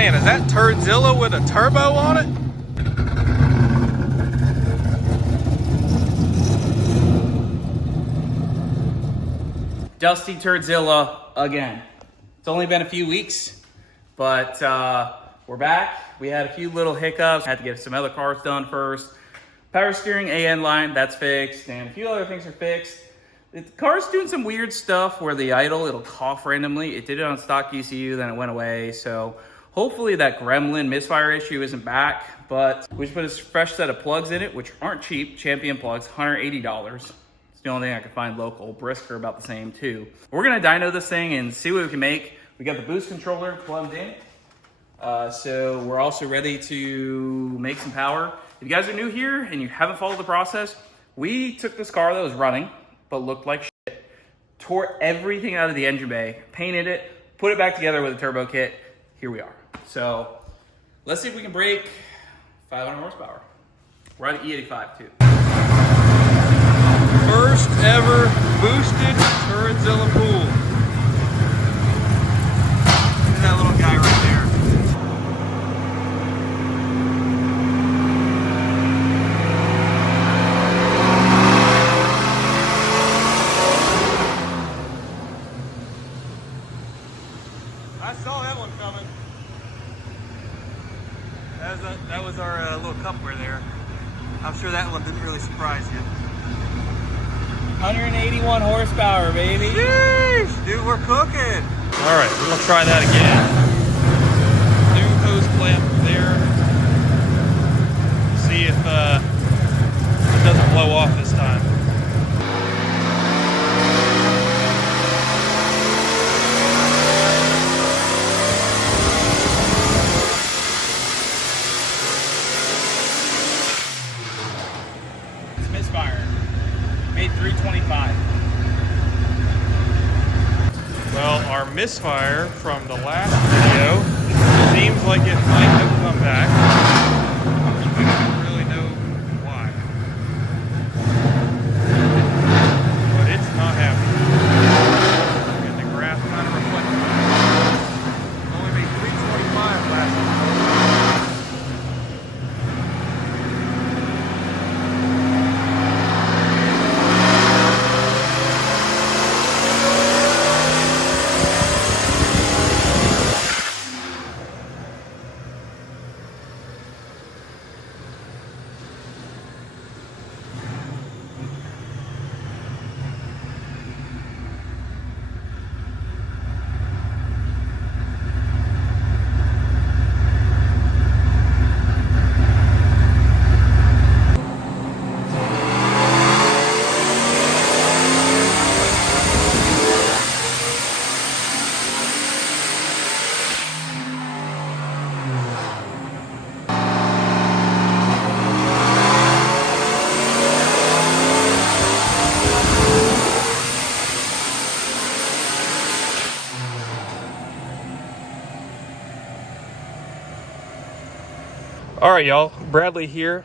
Man, is that Turdzilla with a turbo on it? Dusty Turdzilla again. It's only been a few weeks, but we're back. We had a few little hiccups. Had to get some other cars done first. Power steering AN line, that's fixed, and a few other things are fixed. The car's doing some weird stuff where the idle, it'll cough randomly. It did it on stock ECU, then it went away. So hopefully that gremlin misfire issue isn't back, but we just put a fresh set of plugs in it, which aren't cheap. Champion plugs, $180. It's the only thing I could find local. Brisker about the same too. We're gonna dyno this thing and see what we can make. We got the boost controller plugged in. So we're also ready to make some power. If you guys are new here and you haven't followed the process, we took this car that was running, but looked like shit, tore everything out of the engine bay, painted it, put it back together with a turbo kit. Here we are. So let's see if we can break 500 horsepower. We're at E85 too. First ever boosted Turdzilla pool. Look at that little guy right there. I saw that one coming. That was our little coupler there. I'm sure that one didn't really surprise you. 181 horsepower, baby. Sheesh, dude, we're cooking. All right, we're gonna try that again. New hose clamp there. See if it doesn't blow off this time. Misfire. Made 325. Well, our misfire from the last video seems like it might have come back. We don't really know why. But it's not happy. And the graph kind of reflects it. Only made 325 last time. All right, y'all, Bradley here,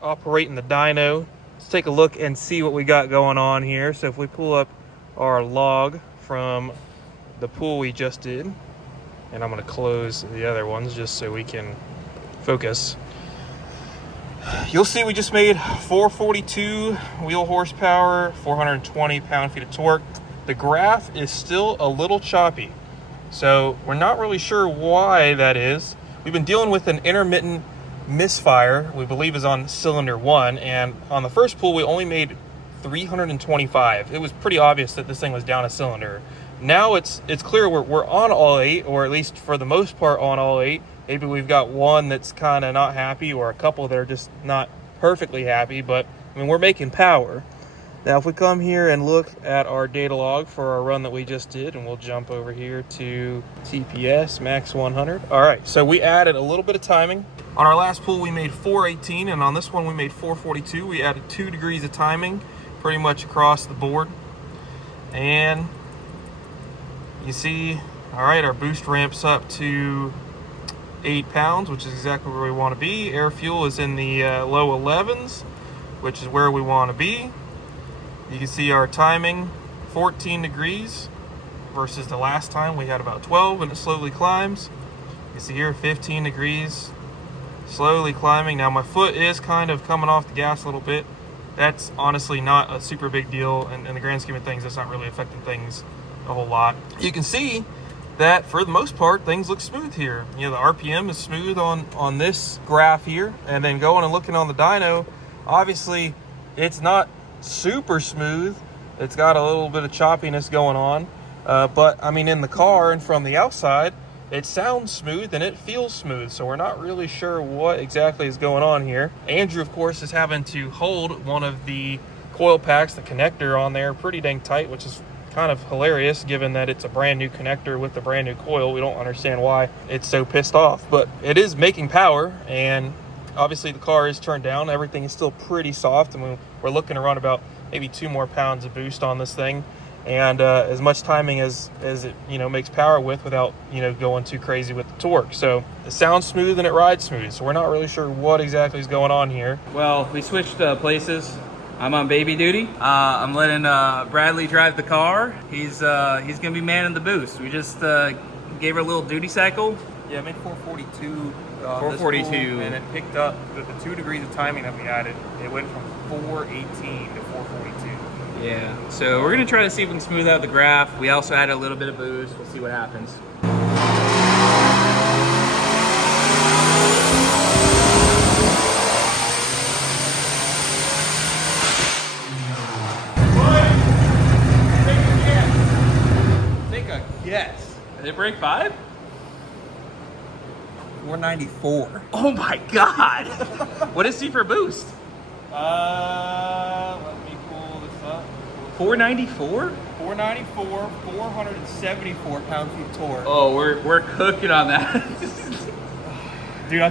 operating the dyno. Let's take a look and see what we got going on here. So if we pull up our log from the pool we just did, and I'm gonna close the other ones just so we can focus. You'll see we just made 442 wheel horsepower, 420 pound-feet of torque. The graph is still a little choppy, so we're not really sure why that is. We've been dealing with an intermittent misfire, we believe is on cylinder 1, and on the first pull we only made 325. It was pretty obvious that this thing was down a cylinder. Now it's clear we're on all 8, or at least for the most part on all 8. Maybe we've got one that's kind of not happy, or a couple that are just not perfectly happy, but I mean, we're making power. Now if we come here and look at our data log for our run that we just did, and we'll jump over here to TPS max 100. All right, so we added a little bit of timing. On our last pull we made 418, and on this one we made 442. We added 2 degrees of timing pretty much across the board. And you see, all right, our boost ramps up to 8 pounds, which is exactly where we want to be. Air fuel is in the low 11s, which is where we want to be. You can see our timing, 14 degrees versus the last time we had about 12, and it slowly climbs. You see here, 15 degrees, slowly climbing. Now my foot is kind of coming off the gas a little bit. That's honestly not a super big deal, and in the grand scheme of things, that's not really affecting things a whole lot. You can see that for the most part, things look smooth here. You know, the RPM is smooth on this graph here, and then going and looking on the dyno, obviously it's not super smooth. It's got a little bit of choppiness going on, but I mean, in the car and from the outside, it sounds smooth and it feels smooth, so we're not really sure what exactly is going on here. Andrew, of course, is having to hold one of the coil packs, the connector on there, pretty dang tight, which is kind of hilarious given that it's a brand new connector with a brand new coil. We don't understand why it's so pissed off, but it is making power, and obviously the car is turned down. Everything is still pretty soft, and we're looking to run about maybe 2 more pounds of boost on this thing, and as much timing as it, you know, makes power with, without, you know, going too crazy with the torque. So it sounds smooth and it rides smooth, so we're not really sure what exactly is going on here. Well, we switched places. I'm on baby duty. I'm letting Bradley drive the car. He's gonna be manning the boost. We just gave her a little duty cycle. Yeah, I made 442. 442. And it picked up the 2 degrees of timing that we added. It went from 418 to 442. Yeah, so we're gonna try to see if we can smooth out the graph. We also added a little bit of boost. We'll see what happens. Take a guess. Did it break 5? 494. Oh my God! What is C for boost? Let me pull this up. 494? 494, 474 pound-feet torque. Oh, we're cooking on that. Dude,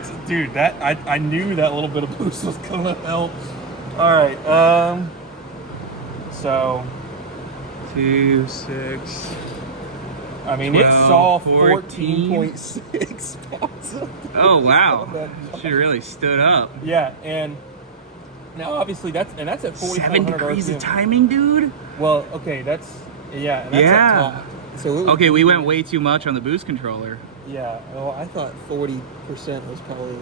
I knew that little bit of boost was gonna help. All right, so 2, 6. I mean, 12, it saw 14. 14.6 pounds. Oh wow, she really stood up. Yeah, and now obviously that's at 7 degrees RPM. of timing, dude. Well, okay, that's at top. So Okay, we went way too much on the boost controller. Yeah, well, I thought 40% was probably a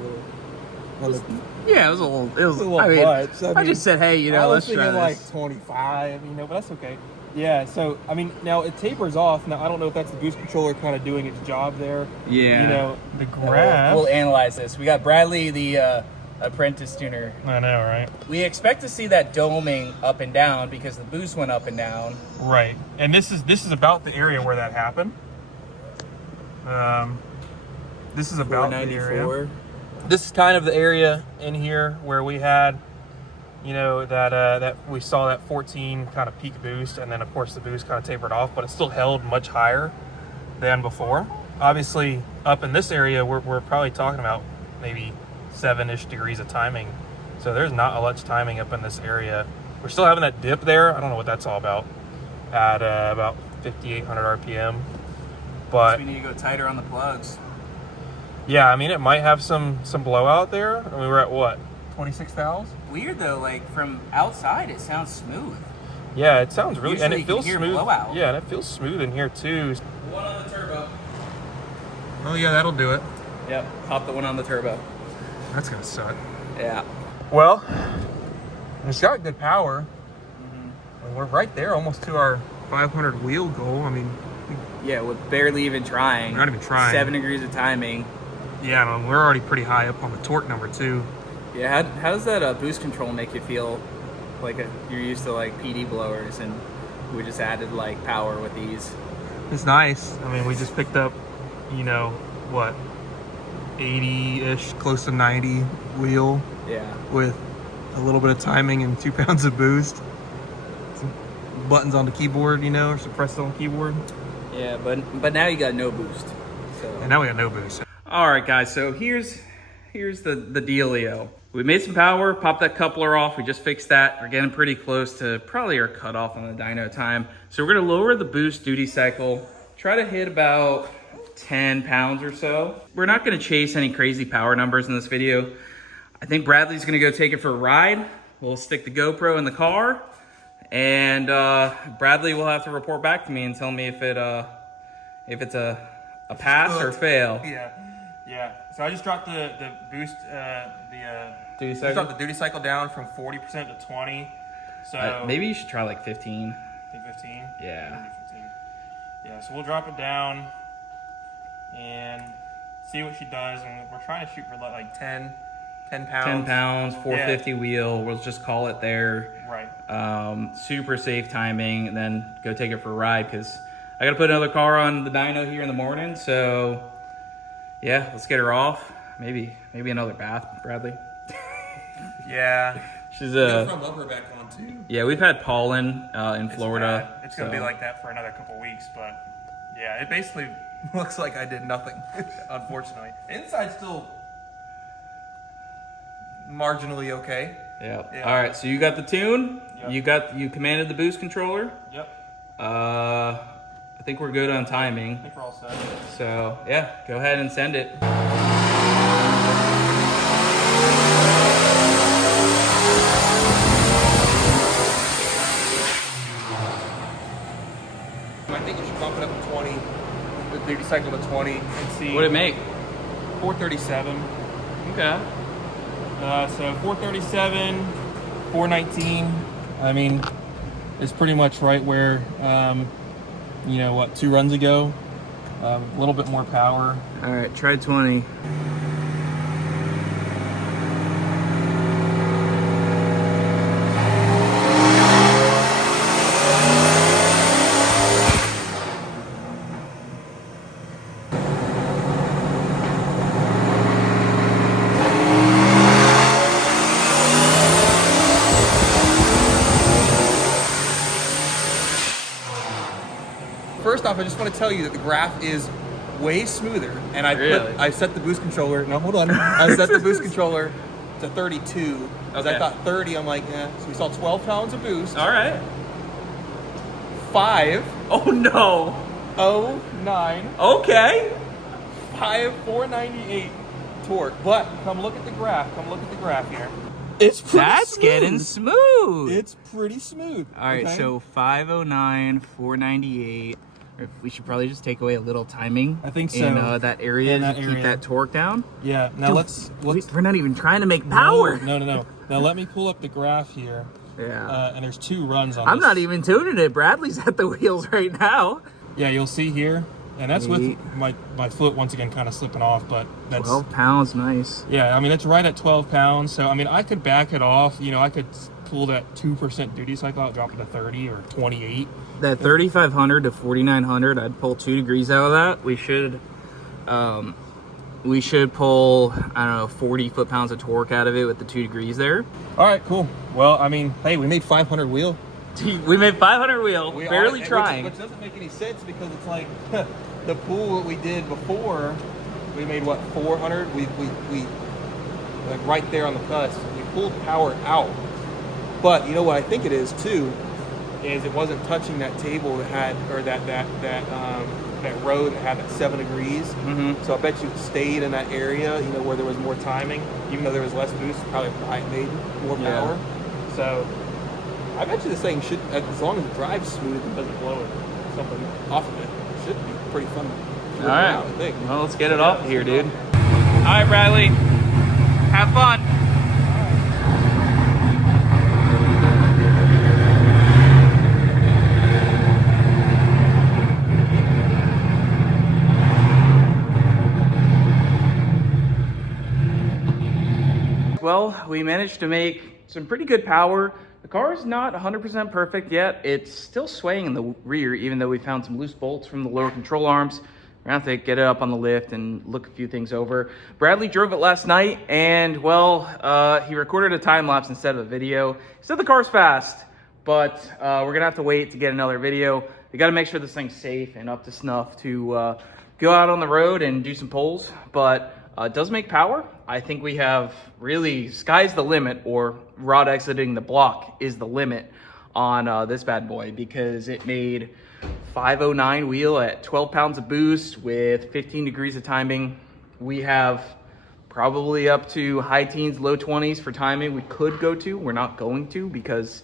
little. Yeah, it was a little. It was a little I mean, much. I just said, hey, you know, I was let's try thinking this. like 25, you know, but that's okay. Yeah, so I mean, now it tapers off. Now I don't know if that's the boost controller kind of doing its job there. Yeah. You know, the graph. We'll analyze this. We got Bradley, the apprentice tuner. I know, right? We expect to see that doming up and down because the boost went up and down. Right, and this is about the area where that happened. This is about the area. This is kind of the area in here where we had, you know, that we saw that 14 kind of peak boost, and then of course the boost kind of tapered off, but it still held much higher than before. Obviously, up in this area, we're probably talking about maybe 7-ish degrees of timing. So there's not a much timing up in this area. We're still having that dip there. I don't know what that's all about at about 5,800 RPM. But we need to go tighter on the plugs. Yeah, I mean, it might have some blowout there. And we were at what, 26,000? Weird though, like from outside it sounds smooth. Yeah, it sounds really, Usually and it feels you can smooth. hear blowout. Yeah, and it feels smooth in here too. One on the turbo. Oh yeah, that'll do it. Yep, pop the one on the turbo. That's gonna suck. Yeah. Well, it's got good power. And we're right there, almost to our 500 wheel goal. I mean, yeah, with barely even trying. We're not even trying. 7 degrees of timing. Yeah, I mean, we're already pretty high up on the torque number too. Yeah, how does that boost control make you feel? Like you're used to like PD blowers, and we just added like power with these. It's nice. I mean, we just picked up, you know, what, 80-ish, close to 90 wheel. Yeah. With a little bit of timing and 2 pounds of boost. Some buttons on the keyboard, you know, or suppressed on the keyboard. Yeah, but now you got no boost. So. And now we got no boost. All right, guys. So here's the dealio. We made some power, popped that coupler off. We just fixed that. We're getting pretty close to probably our cutoff on the dyno time. So we're gonna lower the boost duty cycle, try to hit about 10 pounds or so. We're not gonna chase any crazy power numbers in this video. I think Bradley's gonna go take it for a ride. We'll stick the GoPro in the car, and Bradley will have to report back to me and tell me if it's a pass or fail. Yeah. Yeah. So I just dropped the boost Duty just cycle? dropped the duty cycle down from 40% to 20. So Maybe you should try like 15. I think 15. Yeah. 15. Yeah. So we'll drop it down and see what she does, and we're trying to shoot for like 10 pounds. 10 pounds, 450 wheel. We'll just call it there. Right. Super safe timing, and then go take it for a ride because I got to put another car on the dyno here in the morning. So yeah, let's get her off. Maybe another bath, Bradley. Yeah. She's front bumper back on too. Yeah, we've had pollen in Florida. Bad. It's gonna be like that for another couple weeks, but yeah, it basically looks like I did nothing, unfortunately. Inside's still marginally okay. Yep. Yeah. All right, so you got the tune. Yep. You commanded the boost controller. Yep. I think we're good on timing. I think we're all set. So yeah, go ahead and send it. I think we should bump it up to 20, the duty cycle to 20, and see. What'd it make? 437. Okay. So 437, 419. I mean, it's pretty much right where, you know, what, 2 runs ago. A little bit more power. All right, try 20. First off, I just want to tell you that the graph is way smoother, and I set the boost controller. No, hold on. I set the boost controller to 32. Because I thought 30. I'm like, yeah. So we saw 12 pounds of boost. All right. 5. Oh no. 09. Okay. 498 torque. But come look at the graph. Come look at the graph here. It's pretty That's smooth. getting smooth. It's pretty smooth. All right, okay? so 509, 498. We should probably just take away a little timing. I think so. In that area to keep that torque down. Yeah. Now Dude, we're not even trying to make power. No. Now let me pull up the graph here. Yeah. And there's 2 runs on I'm this. not even tuning it. Bradley's at the wheels right now. Yeah, you'll see here. And that's with my foot once again kind of slipping off, but that's 12 pounds, nice. Yeah, I mean it's right at 12 pounds. So I mean I could back it off. You know, I could pull that 2% duty cycle out, drop it to 30 or 28. That 3,500 to 4,900, I'd pull 2 degrees out of that. We should pull, I don't know, 40 foot-pounds of torque out of it with the 2 degrees there. All right, cool. Well, I mean, hey, we made 500 wheel. We made 500 wheel, barely trying. Which doesn't make any sense because it's like the pool that we did before, we made what, 400? We like right there on the cusp. We pulled power out. But you know what I think it is too, is it wasn't touching that table that had, or that road that had that 7 degrees. Mm-hmm. So I bet you it stayed in that area, you know, where there was more timing, even though there was less boost, probably made more power. So I bet you this thing should, as long as it drives smooth and doesn't blow something off of it, it should be pretty fun. All right. I think. Well, let's get it off here, dude. All right, Bradley. Have fun. Well, we managed to make some pretty good power. The car is not 100% perfect yet. It's still swaying in the rear, even though we found some loose bolts from the lower control arms. We're gonna have to get it up on the lift and look a few things over. Bradley drove it last night, and well, he recorded a time lapse instead of a video. He said the car's fast, but we're gonna have to wait to get another video. We gotta make sure this thing's safe and up to snuff to go out on the road and do some pulls, but it does make power. I think we have really, sky's the limit, or rod exiting the block is the limit on this bad boy, because it made 509 wheel at 12 pounds of boost with 15 degrees of timing. We have probably up to high teens, low 20s for timing we could go to. We're not going to, because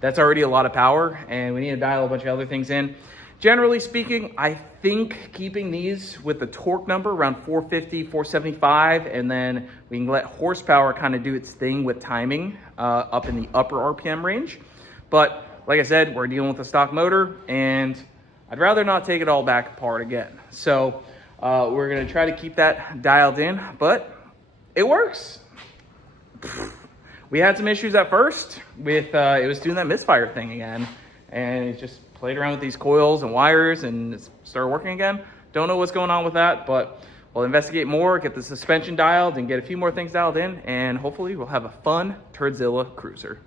that's already a lot of power and we need to dial a bunch of other things in. Generally speaking, I think keeping these with the torque number around 450, 475, and then we can let horsepower kind of do its thing with timing up in the upper RPM range. But like I said, we're dealing with a stock motor, and I'd rather not take it all back apart again. So we're gonna try to keep that dialed in, but it works. We had some issues at first with, it was doing that misfire thing again, and it just played around with these coils and wires and it started working again. Don't know what's going on with that, but we'll investigate more, get the suspension dialed, and get a few more things dialed in, and hopefully we'll have a fun Turdzilla cruiser.